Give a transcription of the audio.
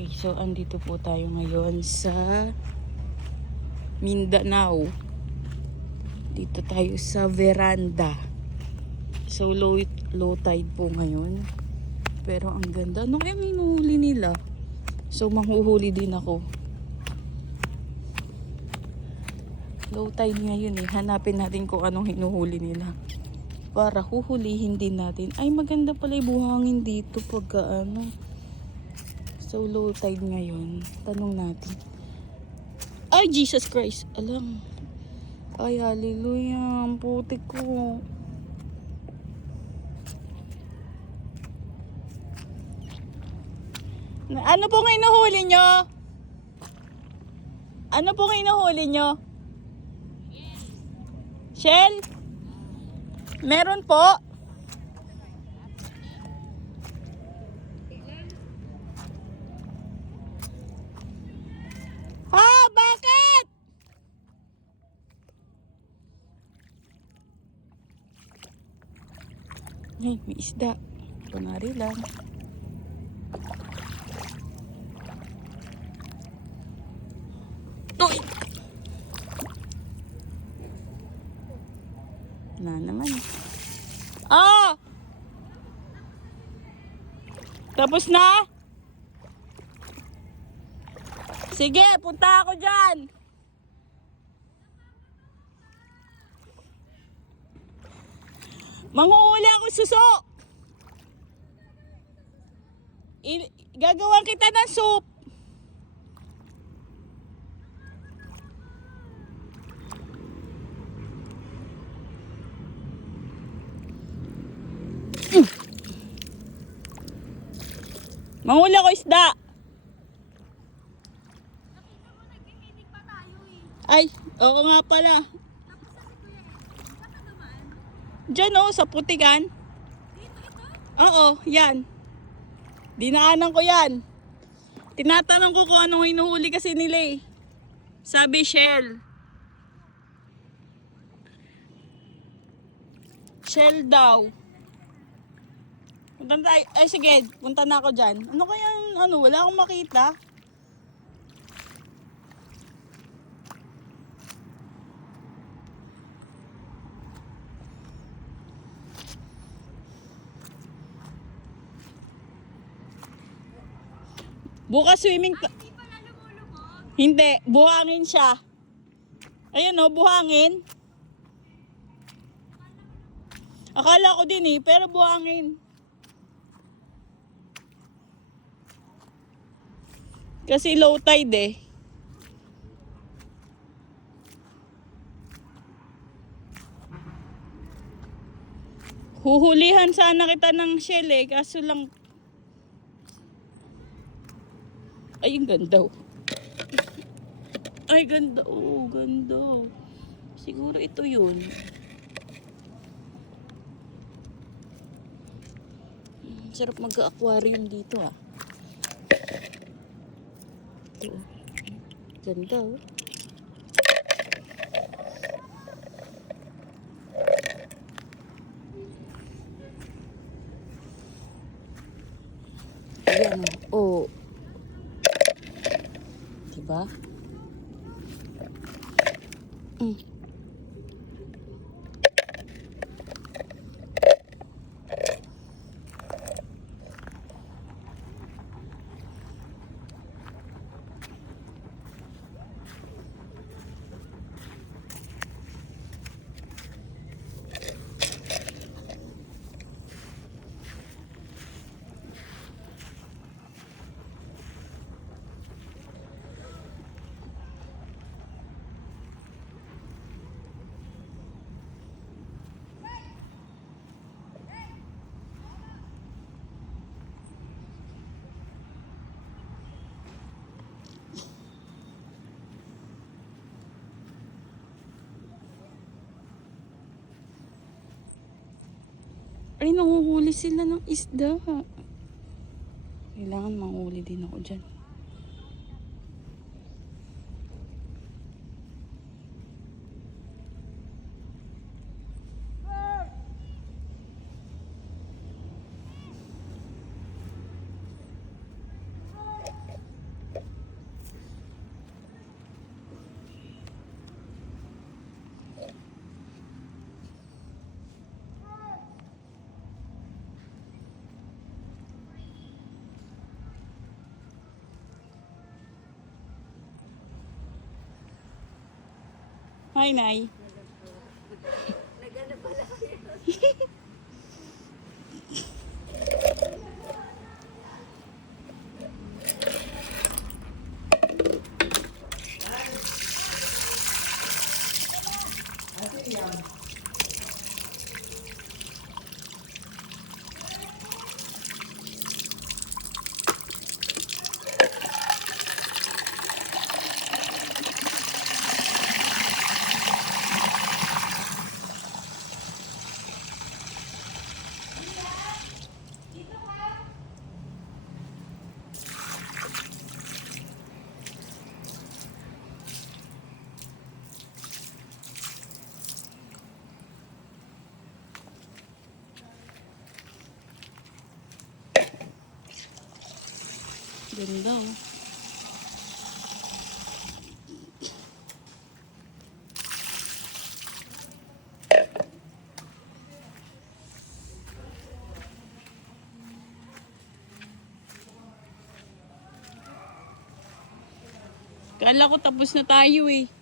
Okay, so andito po tayo ngayon sa Mindanao. Dito tayo sa veranda. So low tide po ngayon. Pero ang ganda. Ano kaya hinuhuli nila? So manghuhuli din ako. Low tide ngayon eh. Hanapin natin kung anong hinuhuli nila. Para huhulihin din natin. Ay maganda pala ibuhangin dito pagka ano. So low tide ngayon. Tanong natin. Ay Jesus Christ. Alam. Ay hallelujah. Ang putik ko. Ano pong hinuhuli nyo? Ano pong hinuhuli nyo? Shell? Meron po. Bakit? Ay, may isda. Kunwari lang. Uy! Na naman. Oh! Tapos na? Sige, punta ako dyan. Manghuhuli ako suso. Gagawan kita ng soup. Manghuli ako isda. Ay, oo nga pala. Diyan oh, sa putikan. Oo, yan. Dinaanan ko yan. Tinatanong ko kung anong hinuhuli kasi nila eh. Sabi shell. Shell daw. Punta tayo. Ay sige, punta na ako dyan. Ano kaya, wala akong makita. Bukas swimming. Hindi pala lumulubog. Hindi, buhangin siya. Ayun oh, buhangin. Akala ko din eh, pero buhangin. Kasi low tide eh. Huhulihan sana kita ng shell eh, kaso lang. Ay, ang ganda oh. Ay, ganda oh, ganda. Siguro ito yun. Sarap mag-aquarium dito ah. Ito. Ganda oh. Ayan oh. Oh. Diba? Ay, nanguhuli sila ng isda. Kailangan manghuli din ako dyan. Hi, Nay. Nagana pala kayo. Ganda, oh. Kala ko tapos na tayo eh.